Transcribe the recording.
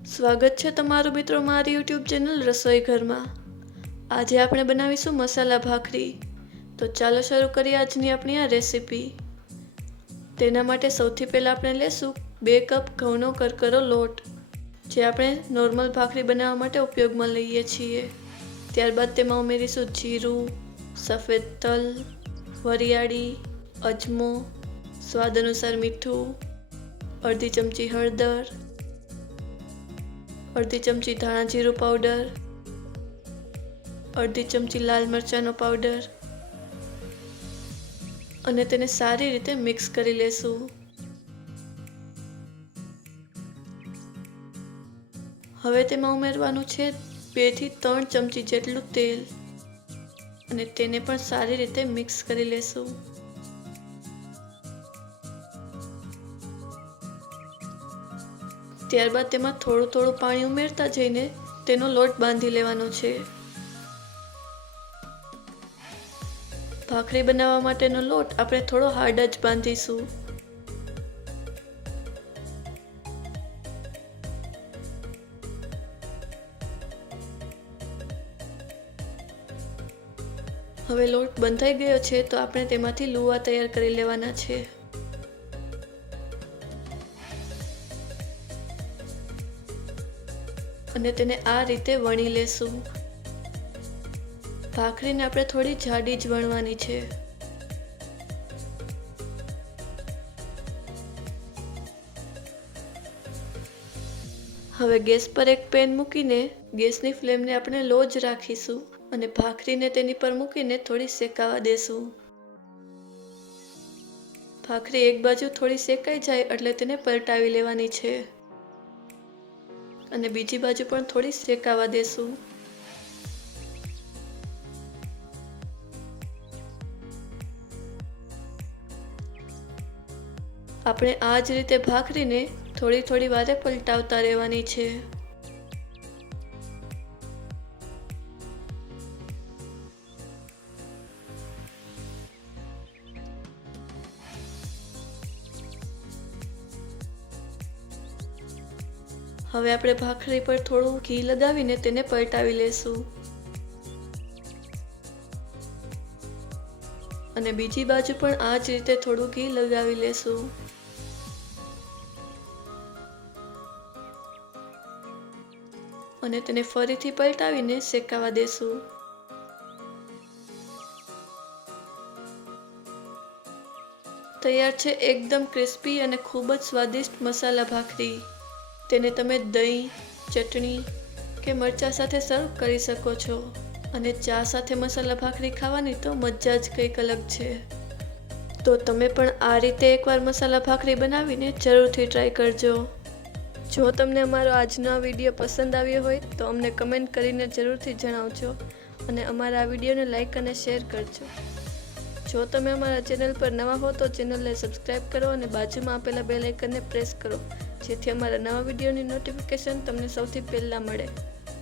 સ્વાગત છે તમારું મિત્રો મારી YouTube ચેનલ રસોઈ ઘરમાં। આજે આપણે બનાવીશું મસાલા ભાખરી। તો ચાલો શરૂ કરીએ આજની આપણી આ રેસીપી। તેના માટે સૌથી પહેલા આપણે લેશું 2 કપ ઘઉંનો કરકરો લોટ, જે આપણે નોર્મલ ભાખરી બનાવવા માટે ઉપયોગમાં લઈએ છીએ। ત્યારબાદ તેમાં ઉમેરીશું જીરું, સફેદ તલ, વરિયાળી, અજમો, સ્વાદ અનુસાર મીઠું, અડધી ચમચી હળદર, અડધી ચમચી ધાણા જીરું પાવડર, અડધી ચમચી લાલ મરચાંનો પાવડર અને તેને સારી રીતે મિક્સ કરી લેશું। હવે તેમાં ઉમેરવાનું છે 2 થી 3 ચમચી જેટલું તેલ અને તેને પણ સારી રીતે મિક્સ કરી લેશું। ત્યારબાદ તેમાં થોડું પાણી ઉમેરતા જઈને તેનો લોટ બાંધી લેવાનો છે। ભાખરી બનાવવા માટેનો લોટ આપણે થોડો હાર્ડ જ બાંધીશું। હવે લોટ બંધાઈ ગયો છે તો આપણે તેમાંથી લુવા તૈયાર કરી લેવાના છે। અને તેને આ રીતે વણી લેશું। ભાખરીને આપણે થોડી જાડી જ વણવાની છે। હવે ગેસ પર એક પેન મૂકીને ગેસની ફ્લેમને આપણે લો જ રાખીશું અને ભાખરીને તેની પર મૂકીને થોડી શેકાવા દેશું। ભાખરી એક બાજુ થોડી શેકાઈ જાય એટલે તેને પલટાવી લેવાની છે અને બીજી બાજુ પણ થોડી શેકાવા દેશું। આપણે આ જ રીતે ભાખરીને થોડી વારે પલટાવતા રહેવાની છે। હવે આપણે ભાખરી પર થોડું ઘી લગાવીને તેને પલટાવી લેશું અને બીજી બાજુ પણ આ જ રીતે થોડું ઘી લગાવી લેશું। અને તેને ફરીથી પલટાવીને શેકાવા દેશું। તૈયાર છે એકદમ ક્રિસ્પી અને ખૂબ જ સ્વાદિષ્ટ મસાલા ભાખરી। તેને તમે દહીં, ચટણી કે મરચાં સાથે સર્વ કરી શકો છો અને ચા સાથે મસાલા ભાખરી ખાવાની તો મજા જ કંઈક અલગ છે। તો તમે પણ આ રીતે એકવાર મસાલા ભાખરી બનાવીને જરૂરથી ટ્રાય કરજો। જો તમને અમારો આજનો આ વિડીયો પસંદ આવ્યો હોય તો અમને કમેન્ટ કરીને જરૂરથી જણાવજો અને અમારા આ વિડીયોને લાઈક અને શેર કરજો। જો તમે અમારા ચેનલ પર નવા હો તો ચેનલને સબસ્ક્રાઈબ કરો અને બાજુમાં આપેલા બેલ આઇકનને પ્રેસ કરો, જેથી અમારા નવા વિડીયોની નોટિફિકેશન તમને સૌથી પહેલાં મળે।